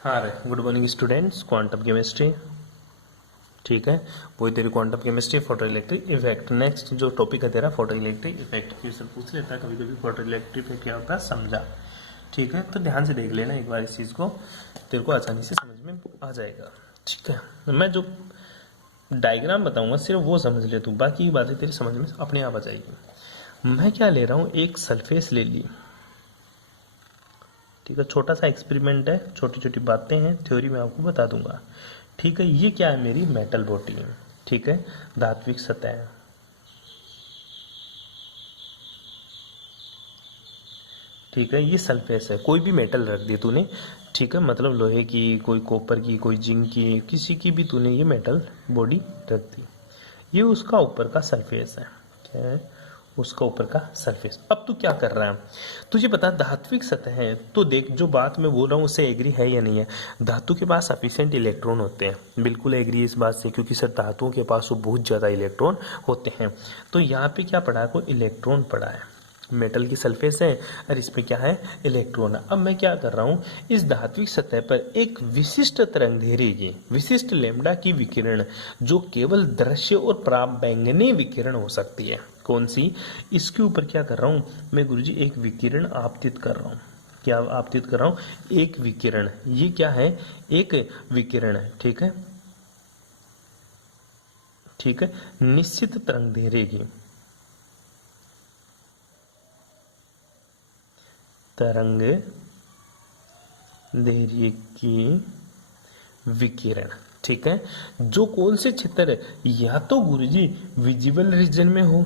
हाँ रे, good morning students. Quantum chemistry, ठीक है, वही तेरी quantum chemistry photo electric effect. Next जो टॉपिक है तेरा फोटो इलेक्ट्रिक इफेक्ट, क्वेश्चन पूछ लेता है कभी कभी फोटो इलेक्ट्रिक इफेक्ट क्या होता है, समझा? ठीक है, तो ध्यान से देख लेना एक बार इस चीज़ को, तेरे को आसानी से समझ में आ जाएगा। ठीक है, मैं जो डायग्राम बताऊंगा सिर्फ वो समझ ले तू, बाकी की बातें तेरी समझ में अपने आप आ जाएगी। मैं क्या ले रहा हूँ, एक सरफेस ले ली, ठीक है, छोटा सा एक्सपेरिमेंट है, छोटी छोटी बातें हैं, थ्योरी में आपको बता दूंगा। ठीक है, ये क्या है, मेरी मेटल बॉडी है, ठीक है, धात्विक सतह है, ठीक है, ये सरफेस है, कोई भी मेटल रख दी तूने, ठीक है, मतलब लोहे की, कोई कॉपर की, कोई जिंक की, किसी की भी तूने ये मेटल बॉडी रख दी, ये उसका ऊपर का सरफेस है। क्या है? उसका ऊपर का सरफेस। अब तू क्या कर रहा है, तुझे पता धात्विक सतह है, तो देख जो बात मैं बोल रहा हूँ उससे एग्री है या नहीं है। धातु के पास सफिशिएंट इलेक्ट्रॉन होते हैं, बिल्कुल एग्री इस बात से, क्योंकि सर धातुओं के पास वो बहुत ज़्यादा इलेक्ट्रॉन होते हैं। तो यहाँ पे क्या पड़ा है, कोई इलेक्ट्रॉन पड़ा है, मेटल की सरफेस है और इसमें क्या है, इलेक्ट्रॉन है। अब मैं क्या कर रहा हूँ, इस धात्विक सतह पर एक विशिष्ट तरंगधैर्घ्य की, विशिष्ट लैम्ब्डा की विकिरण, जो केवल दृश्य और पराबैंगनी विकिरण हो सकती है। कौन सी? इसके ऊपर क्या कर रहा हूँ मैं गुरुजी, एक विकिरण आपतित कर रहा हूँ। क्या आपतित कर रहा हूँ? एक विकिरण। ये क्या है? एक विकिरण है, ठीक है, ठीक है, निश्चित तरंगधैर्घ्य की, तरंग दैर्घ्य की विकिरण, ठीक है, जो कौन से क्षेत्र है, या तो गुरुजी विजिबल रीजन में हो,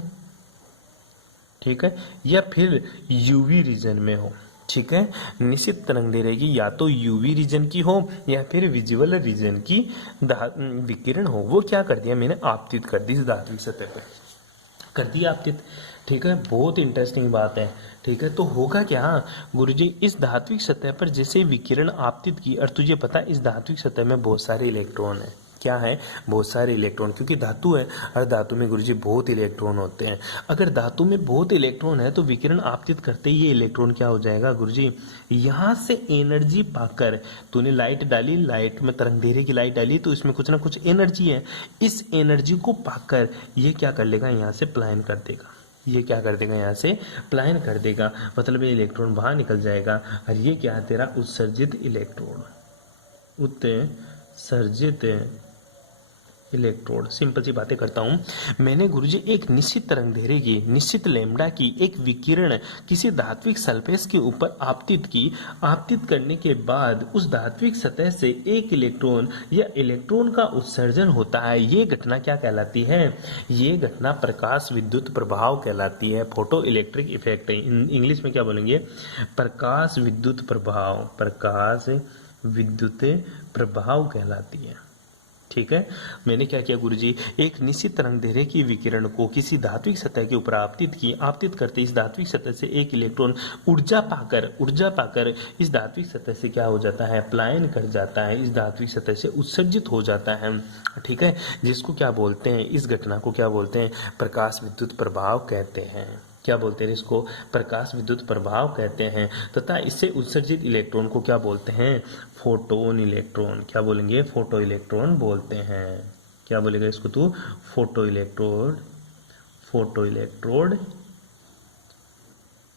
ठीक है, या फिर यूवी रीजन में हो, ठीक है, निश्चित तरंग दैर्घ्य की या तो यूवी रीजन की हो या फिर विजिबल रीजन की विकिरण हो। वो क्या कर दिया मैंने, आपतित कर दी इस धात्विक सतह पे, कर दिया आपतित, ठीक है, बहुत इंटरेस्टिंग बात है। ठीक है, तो होगा क्या गुरुजी, इस धात्विक सतह पर जैसे विकिरण आपतित की, और तुझे पता है इस धात्विक सतह में बहुत सारे इलेक्ट्रॉन है। क्या है? बहुत सारे इलेक्ट्रॉन, क्योंकि धातु है और धातु में गुरुजी बहुत इलेक्ट्रॉन होते हैं। अगर धातु में बहुत इलेक्ट्रॉन है तो विकिरण आपतित करते ही ये इलेक्ट्रॉन क्या हो जाएगा गुरुजी, यहाँ से एनर्जी पाकर, तूने लाइट डाली, लाइट में तरंगधैर्घ्य की लाइट डाली तो इसमें कुछ ना कुछ एनर्जी है, इस एनर्जी को पाकर ये क्या कर लेगा, यहाँ से पलायन कर देगा। ये क्या कर देगा, यहाँ से पलायन कर देगा, मतलब ये इलेक्ट्रॉन बाहर निकल जाएगा। और ये क्या है तेरा, उत्सर्जित इलेक्ट्रॉन, उत्सर्जित इलेक्ट्रोड। सिंपल सी बातें करता हूं मैंने गुरुजी, एक निश्चित तरंगधैर्घ्य की, निश्चित लैम्ब्डा की एक विकिरण किसी धात्विक सरफेस के ऊपर आपतित की। आपतित करने के बाद उस धात्विक सतह से एक इलेक्ट्रॉन या इलेक्ट्रॉन का उत्सर्जन होता है। ये घटना क्या कहलाती है, ये घटना प्रकाश विद्युत प्रभाव कहलाती है, फोटो इलेक्ट्रिक इफेक्ट। इंग्लिश में क्या बोलेंगे, प्रकाश विद्युत प्रभाव, प्रकाश विद्युत प्रभाव कहलाती है। ठीक है, मैंने क्या किया गुरुजी, एक निश्चित तरंगदैर्घ्य की विकिरण को किसी धात्विक सतह के ऊपर आपतित की। आपतित करते इस धात्विक सतह से एक इलेक्ट्रॉन ऊर्जा पाकर इस धात्विक सतह से क्या हो जाता है, पलायन कर जाता है, इस धात्विक सतह से उत्सर्जित हो जाता है। ठीक है, जिसको क्या बोलते हैं, इस घटना को क्या बोलते हैं, प्रकाश विद्युत प्रभाव कहते हैं। क्या बोलते हैं इसको, प्रकाश विद्युत प्रभाव कहते हैं। तथा इससे उत्सर्जित इलेक्ट्रॉन को क्या बोलते हैं, फोटोन इलेक्ट्रॉन। क्या बोलेंगे, फोटो इलेक्ट्रॉन बोलते हैं। क्या बोलेगा इसको तू, फोटो इलेक्ट्रोड, फोटो इलेक्ट्रोड,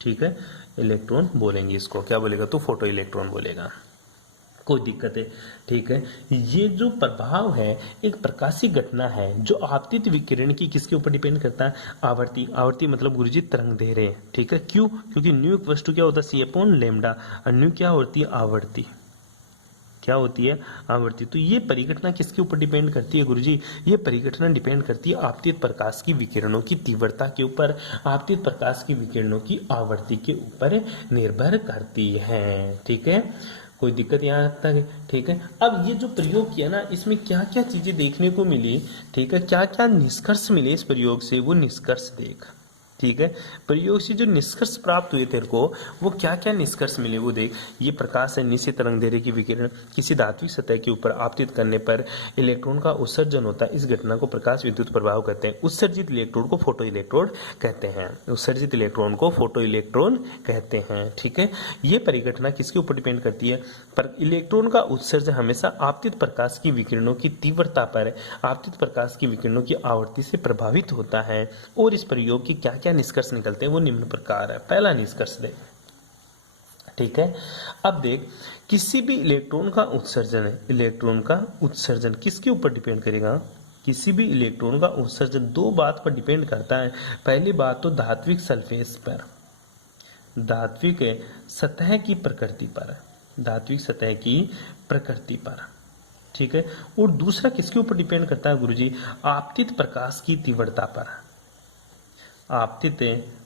ठीक है, इलेक्ट्रॉन बोलेंगे इसको। क्या बोलेगा तू, फोटो इलेक्ट्रॉन बोलेगा, कोई दिक्कत है। ठीक है, ये जो प्रभाव है एक प्रकाशीय घटना है जो आपतित विकिरण की किसके ऊपर डिपेंड करता है, आवर्ती। आवर्ती मतलब गुरुजी तरंगदैर्घ्य। ठीक है, क्यों, क्योंकि न्यू वस्तु क्या होता है, सी अपॉन लैम्डा, और न्यू क्या होती है, आवर्ती। क्या होती है, आवर्ती। तो ये परिघटना किसके ऊपर डिपेंड करती है गुरुजी, ये परिघटना डिपेंड करती है आपतित प्रकाश की विकिरणों की तीव्रता के ऊपर, आपतित प्रकाश की विकिरणों की आवर्ती के ऊपर निर्भर करती है। ठीक है, कोई दिक्कत यहाँ तक। ठीक है, अब ये जो प्रयोग किया ना, इसमें क्या क्या चीजें देखने को मिली, ठीक है, क्या क्या निष्कर्ष मिले इस प्रयोग से, वो निष्कर्ष देख। ठीक है। प्रयोग से जो निष्कर्ष प्राप्त हुए तेरे को, वो क्या क्या निष्कर्ष मिले वो देख। ये प्रकाश है निश्चित तरंगदैर्घ्य की विकिरण किसी धात्विक सतह के ऊपर आपतित करने पर इलेक्ट्रॉन का उत्सर्जन होता है। इस घटना को प्रकाश विद्युत प्रभाव कहते हैं। उत्सर्जित इलेक्ट्रॉन को फोटो इलेक्ट्रॉन कहते हैं। उत्सर्जित इलेक्ट्रॉन को फोटो इलेक्ट्रॉन कहते हैं। ठीक है। ये परिघटना किसके ऊपर डिपेंड करती है? पर इलेक्ट्रॉन का उत्सर्जन हमेशा आपतित प्रकाश की विकिरणों की तीव्रता पर, आपतित प्रकाश की विकिरणों की आवृत्ति से प्रभावित होता है। और इस प्रयोग की क्या क्या निष्कर्ष निकलते हैं वो निम्न प्रकार है। पहला निष्कर्ष देख, ठीक है। अब देख, किसी भी इलेक्ट्रॉन का उत्सर्जन है, इलेक्ट्रॉन का उत्सर्जन किसके ऊपर डिपेंड करेगा? किसी भी इलेक्ट्रॉन का उत्सर्जन दो बात पर डिपेंड करता है। पहली बात तो धात्विक सरफेस पर, धात्विक सतह की प्रकृति पर, धात्विक सतह की प्रकृति पर, ठीक है। और दूसरा किसके ऊपर डिपेंड करता है गुरुजी? आपतित प्रकाश की तीव्रता पर, आपतित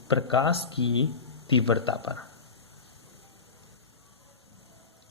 प्रकाश की तीव्रता पर,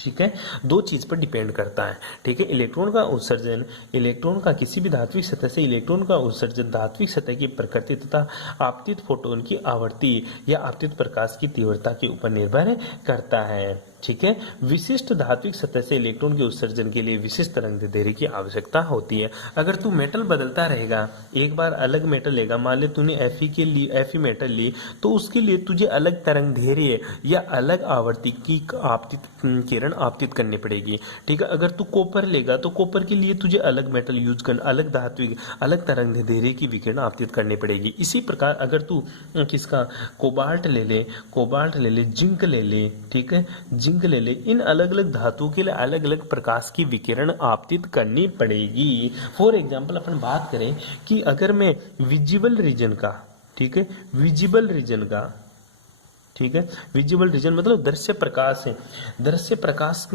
ठीक है। दो चीज पर डिपेंड करता है, ठीक है। इलेक्ट्रॉन का उत्सर्जन, इलेक्ट्रॉन का किसी भी धात्विक सतह से इलेक्ट्रॉन का उत्सर्जन धात्विक सतह की प्रकृति तथा आपतित फोटोन की आवर्ती या आपतित प्रकाश की तीव्रता के ऊपर निर्भर करता है, ठीक है। विशिष्ट धात्विक सतह से इलेक्ट्रॉन के उत्सर्जन के लिए विशिष्ट तरंगदैर्घ्य की आवश्यकता होती है। अगर तू मेटल बदलता रहेगा, एक बार अलग मेटल लेगा, मान ले तूने Fe के लिए Fe मेटल ली, तो उसके लिए तुझे अलग तरंगदैर्घ्य या अलग आवर्ती की आपतित किरण आपतित करनी पड़ेगी, ठीक है। अगर तू कॉपर लेगा तो कॉपर के लिए तुझे अलग मेटल यूज करना, अलग धात्विक, अलग तरंगदैर्घ्य की विकिरण आपतित करनी पड़ेगी। इसी प्रकार अगर तू किसका कोबाल्ट ले ले, कोबाल्ट ले ले, जिंक ले ले, ठीक है, जिंक ले ले, इन अलग अलग धातुओं के लिए अलग अलग प्रकाश की विकिरण आपतित करनी पड़ेगी। फॉर एग्जाम्पल अपन बात करें कि अगर मैं विजिबल रीजन का, ठीक है, विजिबल रीजन का, ठीक है, विजिबल रीजन मतलब दृश्य प्रकाश है, दृश्य प्रकाश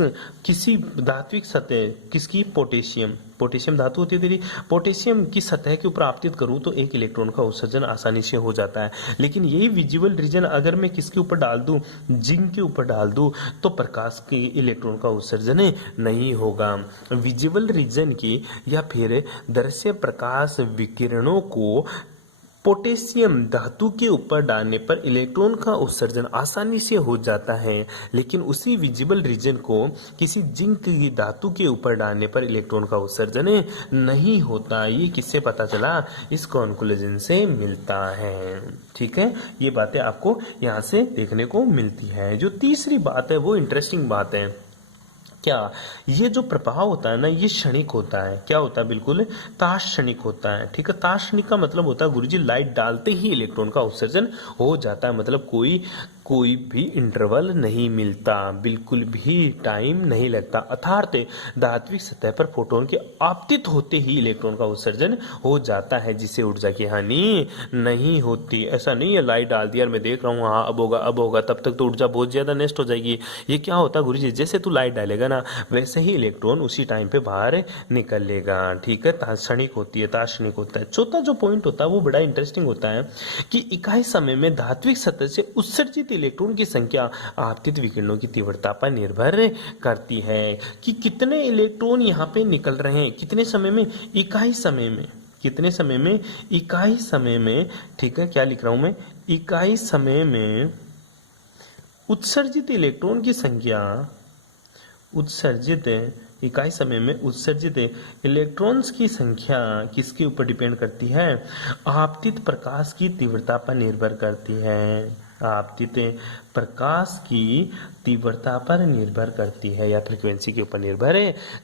किसी धात्विक सतह, किसकी? पोटेशियम, पोटेशियम धातु होती है तेरी, पोटेशियम की सतह के ऊपर आपतित करूं तो एक इलेक्ट्रॉन का उत्सर्जन आसानी से हो जाता है। लेकिन यही विजिबल रीजन अगर मैं किसके ऊपर डाल दूं? जिंक के ऊपर डाल दूं, तो प्रकाश के इलेक्ट्रॉन का उत्सर्जन नहीं होगा। विजिबल रीजन की या फिर दृश्य प्रकाश विकिरणों को पोटेशियम धातु के ऊपर डालने पर इलेक्ट्रॉन का उत्सर्जन आसानी से हो जाता है, लेकिन उसी विजिबल रीजन को किसी जिंक की धातु के ऊपर डालने पर इलेक्ट्रॉन का उत्सर्जन नहीं होता। ये किससे पता चला? इस कॉन्क्लूजन से मिलता है, ठीक है। ये बातें आपको यहाँ से देखने को मिलती है। जो तीसरी बात है वो इंटरेस्टिंग बात है। क्या? ये जो प्रभाव होता है ना, ये क्षणिक होता है। क्या होता है? बिल्कुल तात्क्षणिक होता है, ठीक है। तात्क्षणिक का मतलब होता है गुरुजी लाइट डालते ही इलेक्ट्रॉन का उत्सर्जन हो जाता है, मतलब कोई भी इंटरवल नहीं मिलता, बिल्कुल भी टाइम नहीं लगता। अर्थात धात्विक सतह पर फोटोन के आपतित होते ही इलेक्ट्रॉन का उत्सर्जन हो जाता है, जिससे ऊर्जा की हानि नहीं होती। ऐसा नहीं है लाइट डाल दिया मैं देख रहा हूँ हाँ अब होगा, तब तक तो ऊर्जा बहुत ज्यादा नष्ट हो जाएगी। ये क्या होता है गुरुजी? जैसे तू लाइट डालेगा ना, वैसे ही इलेक्ट्रॉन उसी टाइम पे बाहर निकलेगा, ठीक है। तात्क्षणिक होती है, तात्क्षणिक होता है। चौथा जो पॉइंट होता है वो बड़ा इंटरेस्टिंग होता है कि इकाई समय में धात्विक सतह से उत्सर्जित इलेक्ट्रॉन की संख्या आपतित विकिरणों की तीव्रता पर निर्भर करती है कि कितने इलेक्ट्रॉन यहाँ पे निकल रहे हैं, कितने समय में? इकाई समय में। कितने समय में? इकाई समय में, ठीक है। क्या लिख रहा हूं मैं? इकाई समय में उत्सर्जित इलेक्ट्रॉन की संख्या, उत्सर्जित इकाई समय में उत्सर्जित इलेक्ट्रॉन्स की संख्या किसके ऊपर डिपेंड करती है? आपतित प्रकाश की तीव्रता पर निर्भर करती है। आपतित प्रकाश की तीव्रता पर निर्भर करती है या फ्रीक्वेंसी के ऊपर निर्भर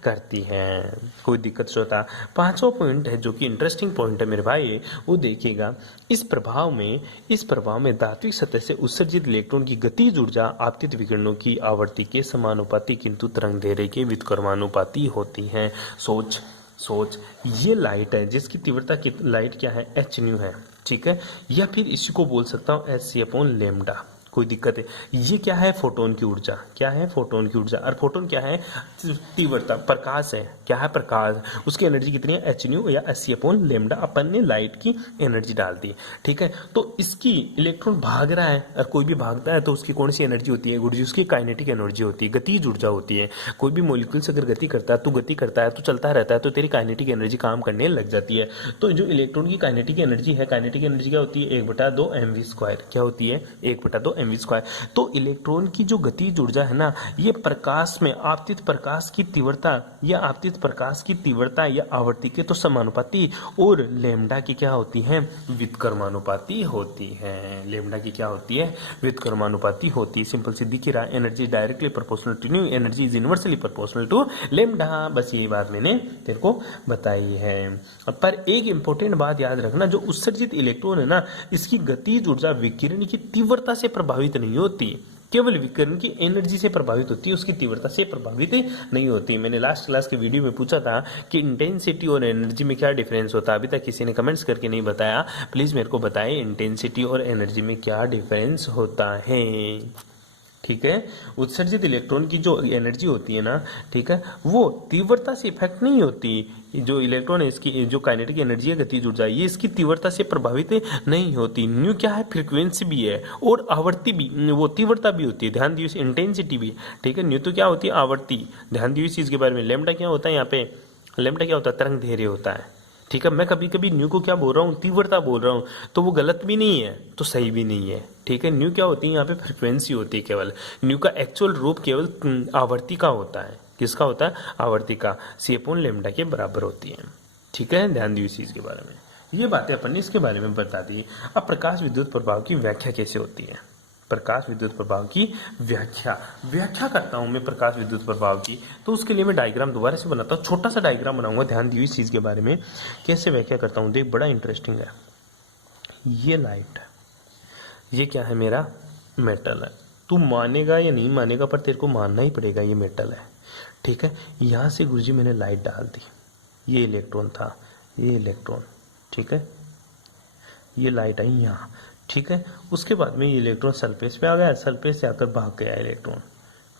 करती है। कोई दिक्कत श्रोता? पांचवा पॉइंट है जो कि इंटरेस्टिंग पॉइंट है मेरे भाई, वो देखिएगा। इस प्रभाव में धात्विक सतह से उत्सर्जित इलेक्ट्रॉन की गतिज ऊर्जा आपतित विकिरणों की आवृत्ति के समानुपाती किंतु तरंगदैर्घ्य के व्युत्क्रमानुपाती होती है। सोच ये लाइट है जिसकी तीव्रता लाइट क्या है? h न्यू है, ठीक है। या फिर इसी को बोल सकता हूँ hc/λ। कोई दिक्कत है? ये क्या है? फोटोन की ऊर्जा। क्या है? फोटोन की ऊर्जा। और फोटोन क्या है? तीव्रता, प्रकाश है। क्या है? प्रकाश। उसकी एनर्जी कितनी है? एच न्यू या एस सी अपॉन लेमडा। अपन ने लाइट की एनर्जी डाल दी, ठीक है। तो इसकी इलेक्ट्रॉन भाग रहा है, और कोई भी भागता है तो उसकी कौन सी एनर्जी होती है? गुरुजी उसकी काइनेटिक एनर्जी होती है, गतिज ऊर्जा होती है। कोई भी मॉलिक्यूल्स अगर गति करता है, तो गति करता है तो चलता रहता है, तो तेरी काइनेटिक एनर्जी काम करने लग जाती है। तो जो इलेक्ट्रॉन की काइनेटिक एनर्जी है, काइनेटिक एनर्जी क्या होती है? 1/2 mv²। क्या होती है? 1/2 mv²। तो इलेक्ट्रॉन की जो गतिज ऊर्जा है ना, ये प्रकाश में आपतित प्रकाश की तीव्रता या आपतित प्रकाश की तीव्रता या आवर्ती के तो समानुपाती, और लेमडा की क्या होती है? व्युत्क्रमानुपाती होती है। लेमडा की क्या होती है? व्युत्क्रमानुपाती होती है। सिंपल सी दिख रहा है, energy directly proportional to nu, energy is inversely proportional to lambda. बस यही बात मैंने तेरे को बताई है। पर एक इंपॉर्टेंट बात याद रखना, जो उत्सर्जित इलेक्ट्रॉन है ना, इसकी गतिज ऊर्जा विकिरण की तीव्रता से प्रभावित नहीं होती, केवल विकिरण की एनर्जी से प्रभावित होती है, उसकी तीव्रता से प्रभावित नहीं होती। मैंने लास्ट क्लास के वीडियो में पूछा था कि इंटेंसिटी और एनर्जी में क्या डिफरेंस होता है, अभी तक किसी ने कमेंट्स करके नहीं बताया। प्लीज मेरे को बताएं इंटेंसिटी और एनर्जी में क्या डिफरेंस होता है, ठीक है। उत्सर्जित इलेक्ट्रॉन की जो एनर्जी होती है ना, ठीक है, वो तीव्रता से इफेक्ट नहीं होती। जो इलेक्ट्रॉन है, इसकी जो काइनेटिक एनर्जी है, गतिज ऊर्जा, ये इसकी तीव्रता से प्रभावित नहीं होती। न्यू क्या है? फ्रीक्वेंसी भी है, और आवर्ती भी, वो तीव्रता भी होती है। ध्यान दियो, इंटेंसिटी भी, ठीक है। न्यू तो क्या होती है? आवर्ती। ध्यान दियो इस चीज के बारे में। लेमडा क्या होता है? यहाँ पे लेमडा क्या होता है? तरंग दैर्ध्य होता है, ठीक है। मैं कभी कभी न्यू को क्या बोल रहा हूँ? तीव्रता बोल रहा हूँ, तो वो गलत भी नहीं है तो सही भी नहीं है, ठीक है। न्यू क्या होती है? यहाँ पे फ्रिक्वेंसी होती है केवल। न्यू का एक्चुअल रूप केवल आवर्ती का होता है। किसका होता है? आवर्ती का। सी अपॉन लेमडा के बराबर होती है, ठीक है। ध्यान दियो इस चीज के बारे में। ये बातें अपन ने इसके बारे में बता दी। अब प्रकाश विद्युत प्रभाव की व्याख्या कैसे होती है? प्रकाश विद्युत प्रभाव की व्याख्या करता हूं मैं प्रकाश विद्युत प्रभाव की। तो उसके लिए मैं डायग्राम दोबारा से बनाता हूं, छोटा सा डायग्राम बनाऊंगा। ध्यान दियो इस चीज के बारे में, कैसे व्याख्या करता हूं। देख, बड़ा इंटरेस्टिंग है। ये लाइट है, ये क्या है? मेरा मेटल है। तू मानेगा या नहीं मानेगा, पर तेरे को मानना ही पड़ेगा, ये मेटल है, ठीक है। यहां से गुरुजी मैंने लाइट डाल दी, ये इलेक्ट्रॉन था, ये इलेक्ट्रॉन, ठीक है। ये लाइट आई यहाँ, ठीक है। उसके बाद में ये इलेक्ट्रॉन सरफेस पे आ गया, सरफेस से आकर भाग गया इलेक्ट्रॉन,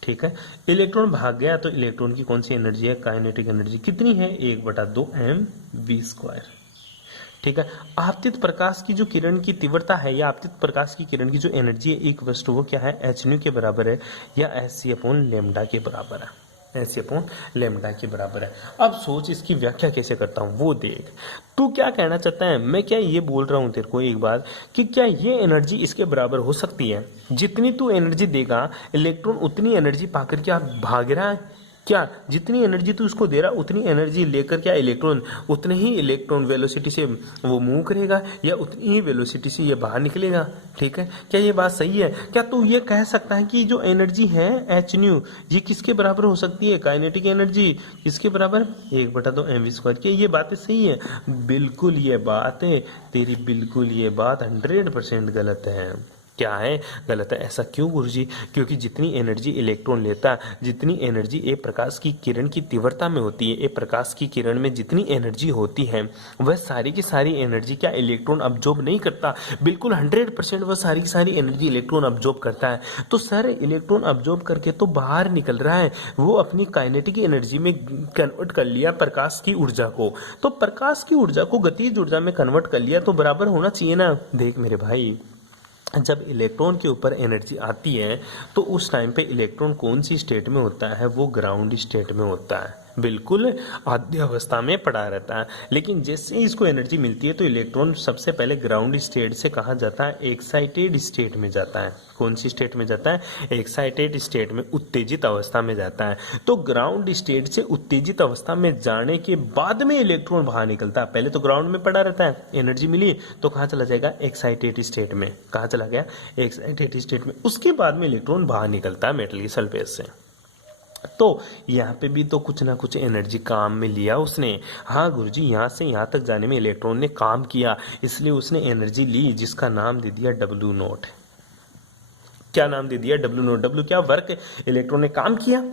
ठीक है। इलेक्ट्रॉन भाग गया तो इलेक्ट्रॉन की कौन सी एनर्जी है? काइनेटिक एनर्जी कितनी है? 1/2 mv², ठीक है। आपतित प्रकाश की जो किरण की तीव्रता है, या आपतित प्रकाश की किरण की जो एनर्जी है, एक वस्तु, वो क्या है? एच न्यू के बराबर है, या एस सी अपॉन लेमडा के बराबर है। ऐसे अपॉन लेमडा के बराबर है। अब सोच इसकी व्याख्या कैसे करता हूं, वो देख। तू क्या कहना चाहता है? मैं क्या ये बोल रहा हूं तेरे को एक बात, कि क्या ये एनर्जी इसके बराबर हो सकती है? जितनी तू एनर्जी देगा, इलेक्ट्रॉन उतनी एनर्जी पाकर क्या भाग रहा है? क्या जितनी एनर्जी तू उसको दे रहा, उतनी एनर्जी लेकर क्या इलेक्ट्रॉन उतने ही इलेक्ट्रॉन वेलोसिटी से वो मूव करेगा, या उतनी ही वेलोसिटी से ये बाहर निकलेगा, ठीक है। क्या ये बात सही है? क्या तू ये कह सकता है कि जो एनर्जी है एच न्यू, ये किसके बराबर हो सकती है? काइनेटिक एनर्जी किसके बराबर? 1/2 mv²। क्या ये बातें सही है? बिल्कुल ये बातें तेरी, बिल्कुल ये बात 100% गलत है। क्या है? गलत है। ऐसा क्यों गुरुजी? क्योंकि जितनी एनर्जी इलेक्ट्रॉन लेता है, जितनी एनर्जी ए प्रकाश की किरण की तीव्रता में होती है, ए प्रकाश की किरण में जितनी एनर्जी होती है, वह सारी की सारी एनर्जी क्या इलेक्ट्रॉन अब्जॉर्ब नहीं करता? बिल्कुल 100% वह सारी की सारी एनर्जी इलेक्ट्रॉन अब्जॉर्ब करता है। तो सर इलेक्ट्रॉन अब्जॉर्ब करके तो बाहर निकल रहा है, वो अपनी काइनेटिक एनर्जी में कन्वर्ट कर लिया प्रकाश की ऊर्जा को। तो प्रकाश की ऊर्जा को गतिज ऊर्जा में कन्वर्ट कर लिया, तो बराबर होना चाहिए ना। देख मेरे भाई, जब इलेक्ट्रॉन के ऊपर एनर्जी आती है, तो उस टाइम पे इलेक्ट्रॉन कौन सी स्टेट में होता है? वो ग्राउंड स्टेट में होता है, बिल्कुल आद्य अवस्था में पड़ा रहता है। लेकिन जैसे ही इसको एनर्जी मिलती है, तो इलेक्ट्रॉन सबसे पहले ग्राउंड स्टेट से कहाँ जाता है? एक्साइटेड स्टेट में जाता है। कौन सी स्टेट में जाता है? एक्साइटेड स्टेट में, उत्तेजित अवस्था में जाता है। तो ग्राउंड स्टेट से उत्तेजित अवस्था में जाने के बाद में इलेक्ट्रॉन बाहर निकलता है। पहले तो ग्राउंड में पड़ा रहता है, एनर्जी मिली तो कहाँ चला जाएगा? एक्साइटेड स्टेट में। कहाँ चला गया? एक्साइटेड स्टेट में। उसके बाद में इलेक्ट्रॉन बाहर निकलता है मेटल की सरफेस से। तो यहाँ पे भी तो कुछ ना कुछ एनर्जी काम में लिया उसने। हाँ गुरुजी, यहाँ से यहाँ तक जाने में इलेक्ट्रॉन ने काम किया, इसलिए उसने एनर्जी ली, जिसका नाम दे दिया W0। क्या नाम दे दिया? W0। W क्या? वर्क। इलेक्ट्रॉन ने काम किया,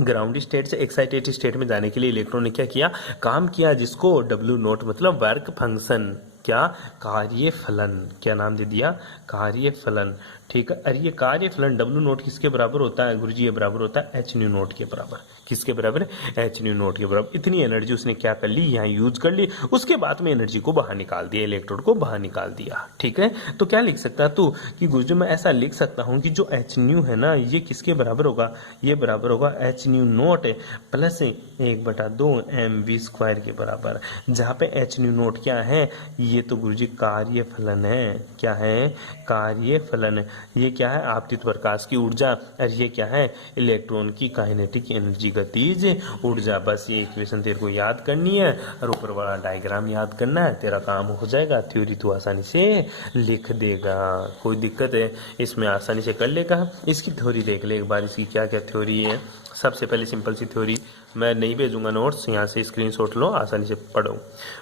ग्राउंड स्टेट से एक्साइटेड स्टेट में जाने के लिए इलेक्ट्रॉन ने क्या किया? काम किया, जिसको W0 मतलब वर्क फंक्शन। क्या? कार्यफलन। क्या नाम दे दिया? कार्यफलन। ठीक है। अरे ये कार्यफलन डब्ल्यू नोट किसके बराबर होता है गुरुजी? ये बराबर होता है एच न्यू नोट के बराबर। किसके बराबर? एच न्यू नोट के बराबर। इतनी एनर्जी उसने क्या कर ली? यहाँ यूज कर ली, उसके बाद में एनर्जी को बाहर निकाल दिया, इलेक्ट्रॉन को बाहर निकाल दिया। ठीक है। तो क्या लिख सकता है तू कि गुरुजी मैं ऐसा लिख सकता हूँ कि जो एच न्यू है ना, ये किसके बराबर होगा? ये बराबर होगा H new note plus 1/2 mv² के बराबर। जहाँ पे एच न्यू नोट क्या है? ये तो गुरुजी कार्यफलन है। क्या है? कार्यफलन। ये क्या है? आपतित प्रकाश की ऊर्जा। और ये क्या है? इलेक्ट्रॉन की काइनेटिक एनर्जी, गतिज ऊर्जा। बस ये इक्वेशन तेरे को याद करनी है और ऊपर वाला डायग्राम याद करना है, तेरा काम हो जाएगा। थ्योरी तू आसानी से लिख देगा, कोई दिक्कत है इसमें आसानी से कर लेगा। इसकी थ्योरी देख ले एक बार, इसकी क्या क्या थ्योरी है। सबसे पहले सिंपल सी थ्योरी, मैं नहीं भेजूंगा नोट्स, यहाँ से स्क्रीनशॉट लो, आसानी से पढ़ो।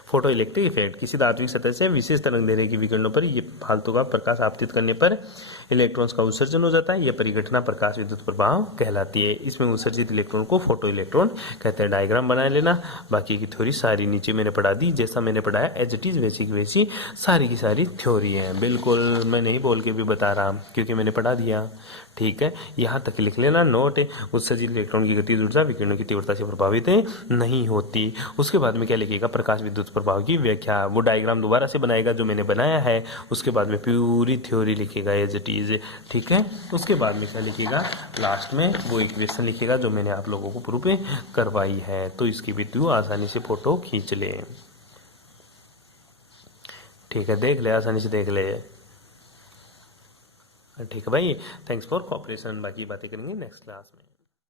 फोटो इलेक्ट्रिक इफेक्ट, किसी धात्विक सतह से विशेष तरंग दैर्ध्य की विकिरणों पर ये फालतू का प्रकाश आपतित करने पर इलेक्ट्रॉन्स का उत्सर्जन हो जाता है। यह परिघटना प्रकाश विद्युत प्रभाव कहलाती है। इसमें उत्सर्जित इलेक्ट्रॉन को फोटो इलेक्ट्रॉन कहते हैं। डायग्राम बना लेना। बाकी की थ्योरी सारी नीचे मैंने पढ़ा दी, जैसा मैंने पढ़ाया एज इट इज वैसी की वैसी सारी की सारी थ्योरी है। बिल्कुल मैं नहीं बोल के भी बता रहा क्योंकि मैंने पढ़ा दिया। ठीक है। यहाँ तक लिख लेना नोट। उत्सर्जित इलेक्ट्रॉन की गतिज ऊर्जा विकिरणों की तीव्रता से प्रभावित नहीं होती। उसके बाद में क्या लिखेगा? प्रकाश विद्युत प्रभाव की व्याख्या। वो डायग्राम दोबारा से बनाएगा जो मैंने बनाया है, उसके बाद में पूरी थ्योरी लिखेगा एज इट इज। ठीक है। उसके बाद में क्या लिखेगा? लास्ट में वो इक्वेशन लिखेगा जो मैंने आप लोगों को प्रूफ करवाई है। तो इसकी भी तू आसानी से फोटो खींच ले। ठीक है, देख ले, आसानी से देख ले। ठीक है भाई, थैंक्स फॉर कॉपरेशन। बाकी बातें करेंगे नेक्स्ट क्लास में।